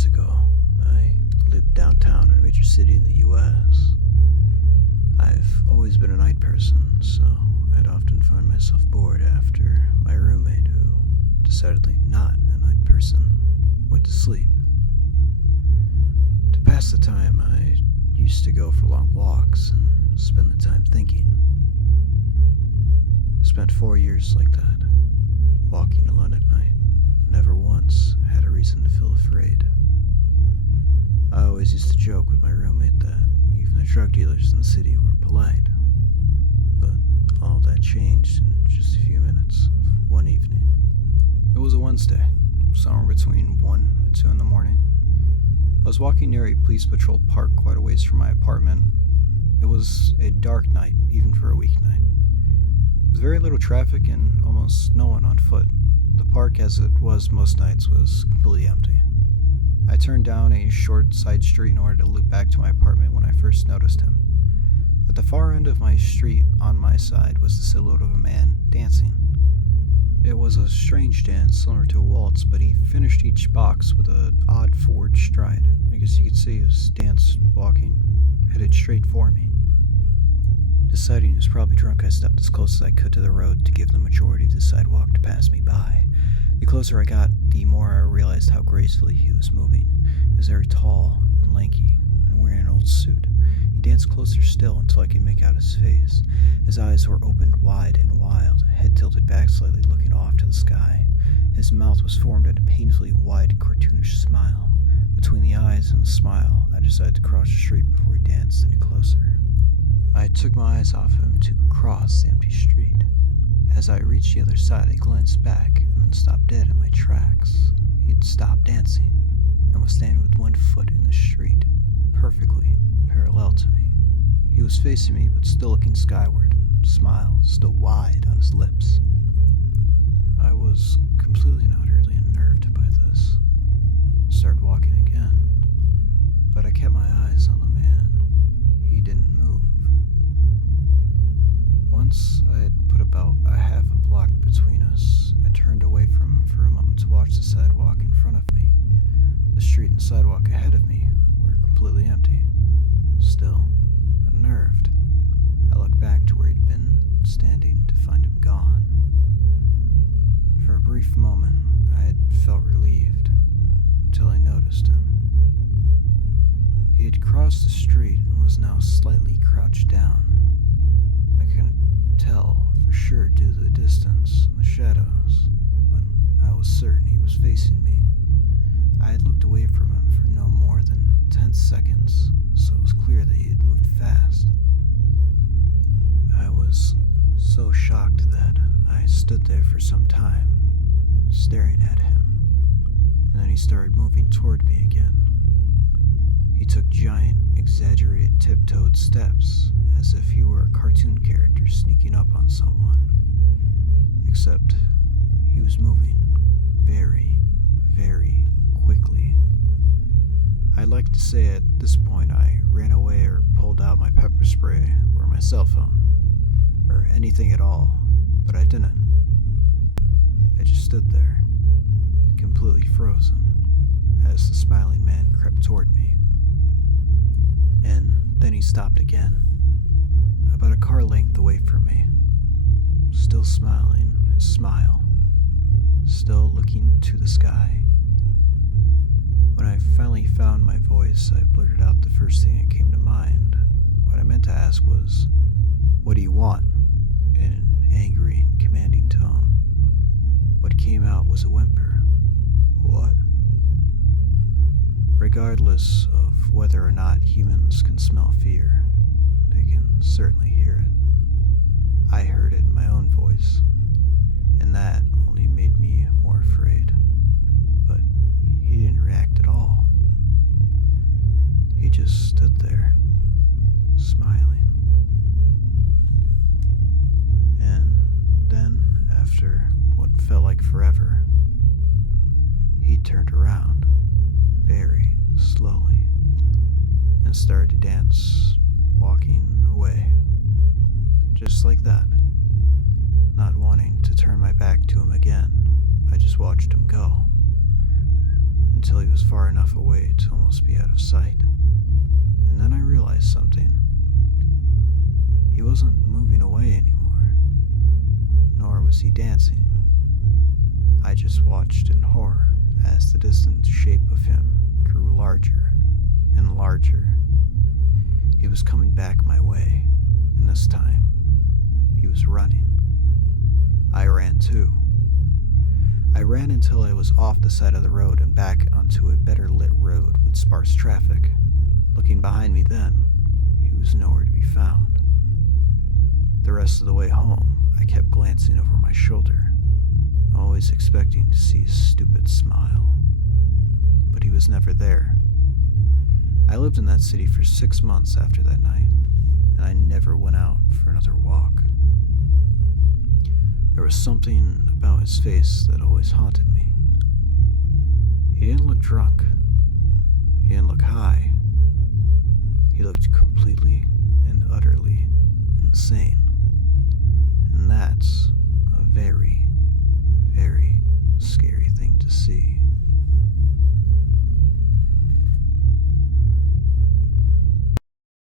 years ago, I lived downtown in a major city in the U.S. I've always been a night person, so I'd often find myself bored after my roommate, who decidedly not a night person, went to sleep. To pass the time, I used to go for long walks and spend the time thinking. I spent 4 years like that, walking alone at night. Never once had a reason to feel afraid. I always used to joke with my roommate that even the drug dealers in the city were polite. But all that changed in just a few minutes of one evening. It was a Wednesday, somewhere between 1 and 2 in the morning. I was walking near a police-patrolled park quite a ways from my apartment. It was a dark night, even for a weeknight. With very little traffic and almost no one on foot. The park, as it was most nights, was completely empty. I turned down a short side street in order to loop back to my apartment when I first noticed him. At the far end of my street, on my side, was the silhouette of a man dancing. It was a strange dance, similar to a waltz, but he finished each box with an odd forward stride. I guess you could say he was dance walking, headed straight for me. Deciding he was probably drunk, I stepped as close as I could to the road to give the majority of the sidewalk to pass me by. The closer I got, the more I realized how gracefully he was moving. He was very tall and lanky, and wearing an old suit. He danced closer still until I could make out his face. His eyes were opened wide and wild, head tilted back slightly, looking off to the sky. His mouth was formed in a painfully wide, cartoonish smile. Between the eyes and the smile, I decided to cross the street before he danced any closer. I took my eyes off him to cross the empty street. As I reached the other side, I glanced back and then stopped dead in my tracks. He had stopped dancing and was standing with one foot in the street, perfectly parallel to me. He was facing me, but still looking skyward, smile still wide on his lips. I was completely and utterly unnerved by this. I started walking again, but I kept my eyes on the man. He didn't move. Once I had put about a half a block between us, I turned away from him for a moment to watch the sidewalk in front of me. The street and sidewalk ahead of me were completely empty. Still, unnerved, I looked back to where he'd been standing to find him gone. For a brief moment, I had felt relieved, until I noticed him. He had crossed the street and was now slightly crouched down. I couldn't tell for sure due to the distance and the shadows, but I was certain he was facing me. I had looked away from him for no more than 10 seconds, so it was clear that he had moved fast. I was so shocked that I stood there for some time, staring at him, and then he started moving toward me again. He took giant, exaggerated tiptoed steps, as if he were a cartoon character sneaking up on someone. Except he was moving very, very quickly. I'd like to say at this point I ran away or pulled out my pepper spray or my cell phone, or anything at all, but I didn't. I just stood there, completely frozen, as the smiling man crept toward me. And then he stopped again, about a car length away from me, still smiling his smile, still looking to the sky. When I finally found my voice, I blurted out the first thing that came to mind. What I meant to ask was, "What do you want?" in an angry and commanding tone. What came out was a whimper. "What?" Regardless of whether or not humans can smell fear, they can certainly hear it. I heard it in my own voice, and that only made me more afraid. But he didn't react at all. He just stood there, smiling. And then, after what felt like forever, he turned around, very slowly, and started to dance, walking away. Just like that. Not wanting to turn my back to him again, I just watched him go. until he was far enough away to almost be out of sight. And then I realized something. He wasn't moving away anymore, nor was he dancing. I just watched in horror as the distant shape of him grew larger and larger. He was coming back my way, and this time, he was running. I ran too. I ran until I was off the side of the road and back onto a better lit road with sparse traffic. Looking behind me then, he was nowhere to be found. The rest of the way home, I kept glancing over my shoulder, always expecting to see his stupid smile. But he was never there. I lived in that city for 6 months after that night, and I never went out for another walk. There was something about his face that always haunted me. He didn't look drunk. He didn't look high. He looked completely and utterly insane.